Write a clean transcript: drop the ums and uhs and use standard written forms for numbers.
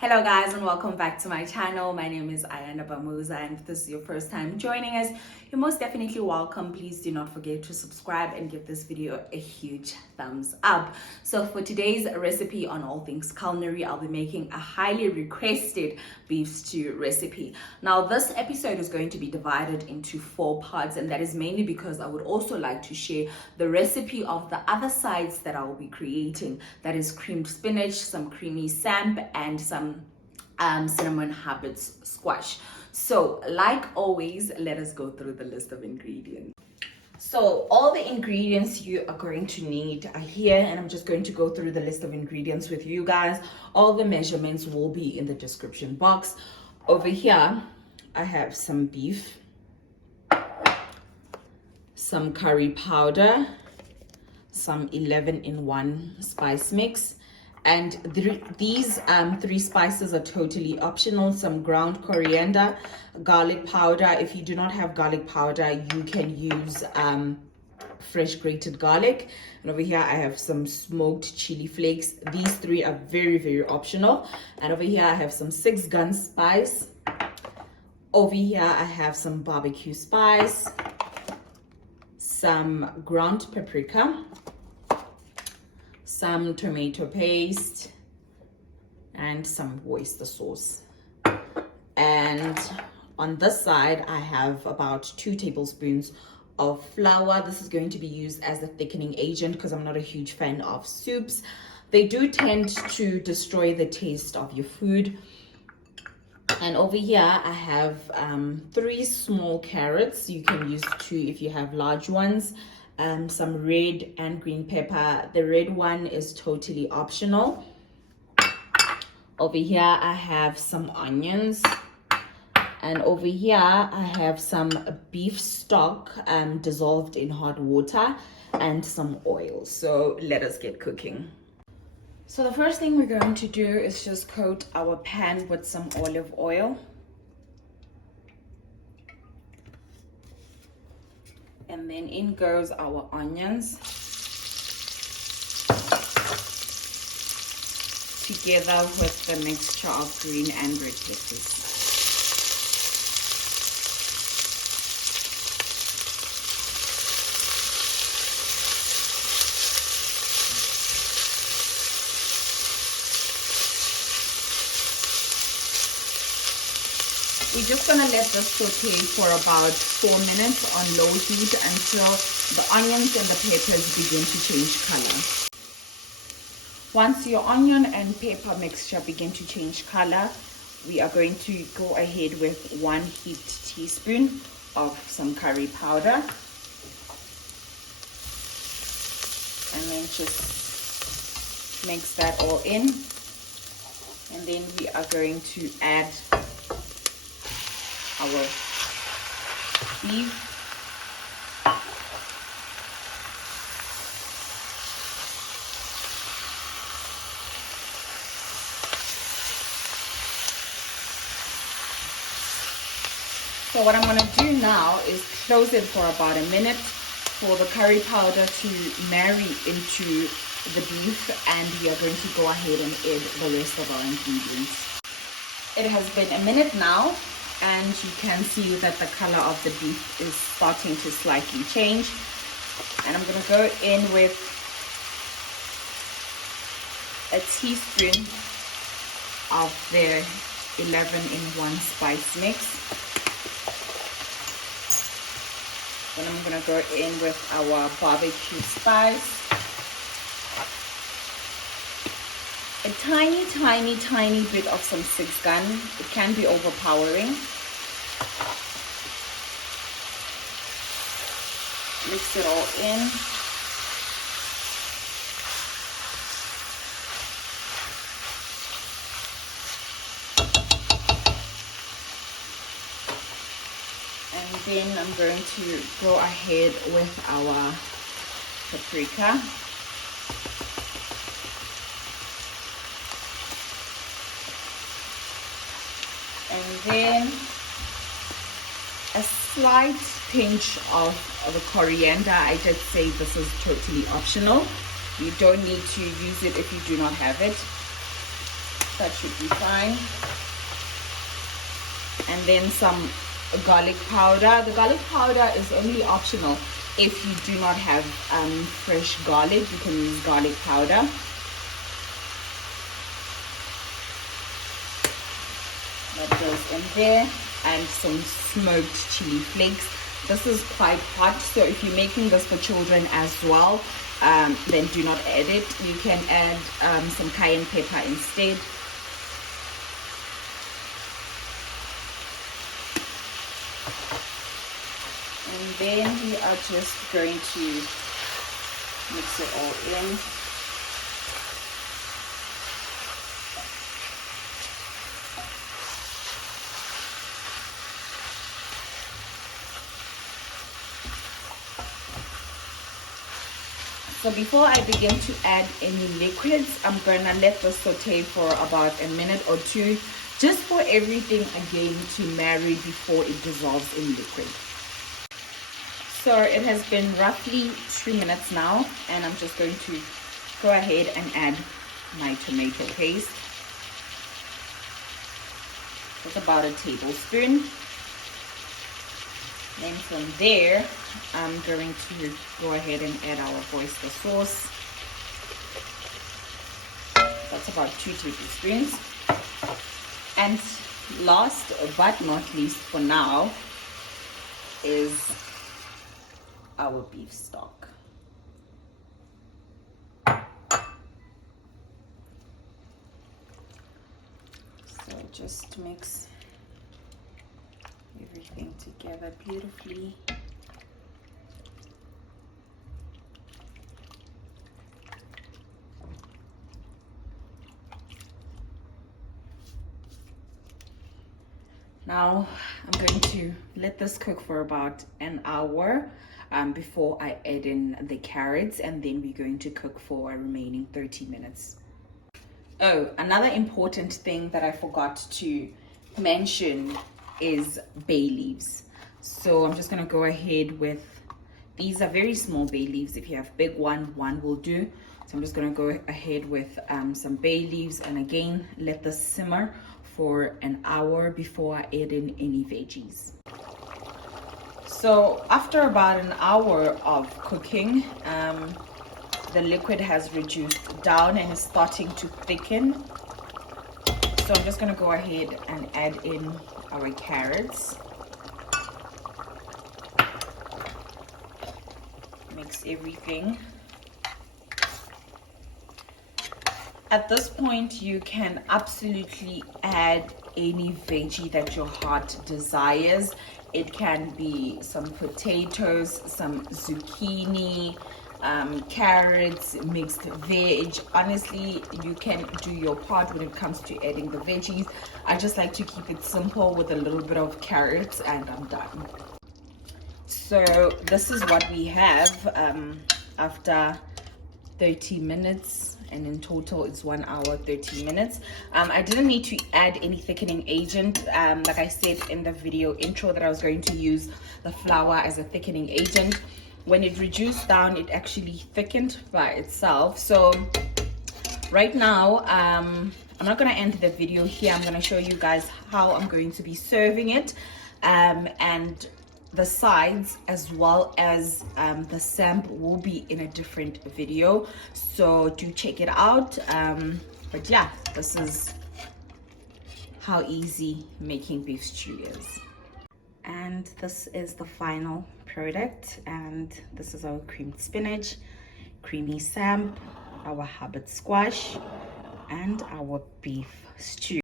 Hello guys and welcome back to my channel. My name is Ayanda Bamuza, and if this is your first time joining us, you're most definitely welcome. Please do not forget to subscribe and give this video a huge thumbs up. So for today's recipe on all things culinary, I'll be making a highly requested beef stew recipe. Now this episode is going to be divided into 4 parts, and that is mainly because I would also like to share the recipe of the other sides that I will be creating. That is creamed spinach, some creamy samp, and some cinnamon habits squash. So like always, let us go through the list of ingredients. So all the ingredients you are going to need are here, and I'm just going to go through the list of ingredients with you guys. All the measurements will be in the description box. Over here I have some beef, some curry powder, some 11-in-1 spice mix, and these 3 spices are totally optional. Some ground coriander, garlic powder. If you do not have garlic powder, you can use fresh grated garlic. And over here I have some smoked chili flakes. These 3 are very optional. And over here I have some 6-gun spice. Over here I have some barbecue spice, some ground paprika, some tomato paste, and some oyster sauce. And on this side I have about 2 tablespoons of flour. This is going to be used as a thickening agent because I'm not a huge fan of soups. They do tend to destroy the taste of your food. And over here I have 3 small carrots. You can use 2 if you have large ones. Some red and green pepper. The red one is totally optional. Over here I have some onions, and over here I have some beef stock dissolved in hot water and some oil. So let us get cooking. So the first thing we're going to do is just coat our pan with some olive oil. And then in goes our onions, together with the mixture of green and red peppers. We're just going to let this saute for about 4 minutes on low heat until the onions and the peppers begin to change color. Once your onion and pepper mixture begin to change color, we are going to go ahead with 1 heaped teaspoon of some curry powder. And then just mix that all in. And then we are going to add our beef, so what I'm going to do now is close it for about a minute for the curry powder to marry into the beef, and we are going to go ahead and add the rest of our ingredients. It has been a minute now, and you can see that the color of the beef is starting to slightly change. And I'm going to go in with a teaspoon of the 11-in-1 spice mix. Then I'm going to go in with our barbecue spice. A tiny bit of some 6-gun. It can be overpowering. Mix it all in. And then I'm going to go ahead with our paprika. And then a slight pinch of the coriander. I did say this is totally optional. You don't need to use it if you do not have it. That should be fine. And then some garlic powder. The garlic powder is only optional. If you do not have fresh garlic, you can use garlic powder. That goes in there. And some smoked chili flakes. This is quite hot, so if you're making this for children as well, then do not add it. You can add some cayenne pepper instead. And then we are just going to mix it all in. So before I begin to add any liquids, I'm going to let this saute for about a minute or two, just for everything again to marry before it dissolves in liquid. So it has been roughly 2 minutes now, and I'm just going to go ahead and add my tomato paste. It's about a tablespoon. Then from there, I'm going to go ahead and add our oyster sauce. That's about 2 tablespoons. And last but not least for now is our beef stock. So just mix everything together beautifully. Now I'm going to let this cook for about an hour before I add in the carrots, and then we're going to cook for a remaining 30 minutes. Oh, another important thing that I forgot to mention is bay leaves. So I'm just going to go ahead with, these are very small bay leaves. If you have big one will do. So I'm just going to go ahead with some bay leaves, and again let this simmer for an hour before I add in any veggies. So after about an hour of cooking, the liquid has reduced down and is starting to thicken. So I'm just going to go ahead and add in our carrots. Mix everything. At this point, you can absolutely add any veggie that your heart desires. It can be some potatoes, some zucchini, carrots, mixed veg. Honestly, you can do your part when it comes to adding the veggies. I just like to keep it simple with a little bit of carrots, and I'm done. So this is what we have after 30 minutes, and in total it's 1 hour 30 minutes. I didn't need to add any thickening agent. Like I said in the video intro, that I was going to use the flour as a thickening agent. When it reduced down, it actually thickened by itself. So right now, I'm not going to end the video here. I'm going to show you guys how I'm going to be serving it, and the sides as well as the samp will be in a different video, so do check it out. But yeah, this is how easy making beef stew is. And this is the final product, and this is our creamed spinach, creamy samp, our habit squash, and our beef stew.